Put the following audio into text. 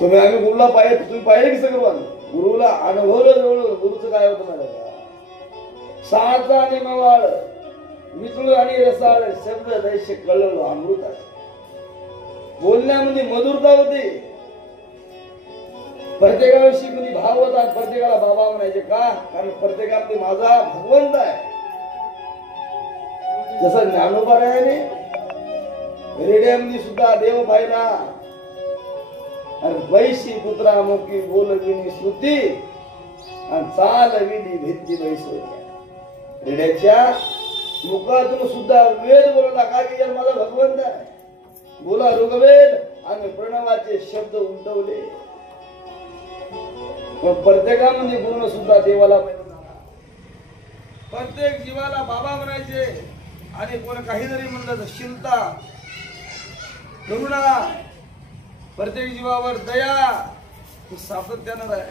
तुम्ही आम्ही गुरुला पाहिजे, तुम्ही पाहिले की सगळं गुरुला अनुभवलं जवळ गुरुचं काय होतं मला साचा आणि मवाळ मिसळू आणि रसाळ शब्द दैश्य कळलो अमृत आहे. बोलण्यामध्ये मधुरता होती. प्रत्येकाविषयी कोणी भाव होता, प्रत्येकाला बाबा म्हणायचे का? कारण प्रत्येकामध्ये माझा भगवंत आहे. जसं ज्ञानोबा रायाने रेडियामध्ये सुद्धा देव पाहिला. आणि वैशी पुत्रा मुखी बोलविनी श्रुती आणि चालविनी भिंती वैसोच्या. रेड्याच्या मुखातून सुद्धा वेद बोलला काय की माझा भगवंत आहे. बोला ऋग्वेद आणि प्रणवाचे शब्द उमटवले. प्रत्येकामध्ये गुण सुद्धा देवाला प्रत्येक जीवाला बाबा म्हणायचे. आणि कोण काही जरी म्हणलं तर शिलता करुणा प्रत्येक जीवावर दया सातत्यानं आहे.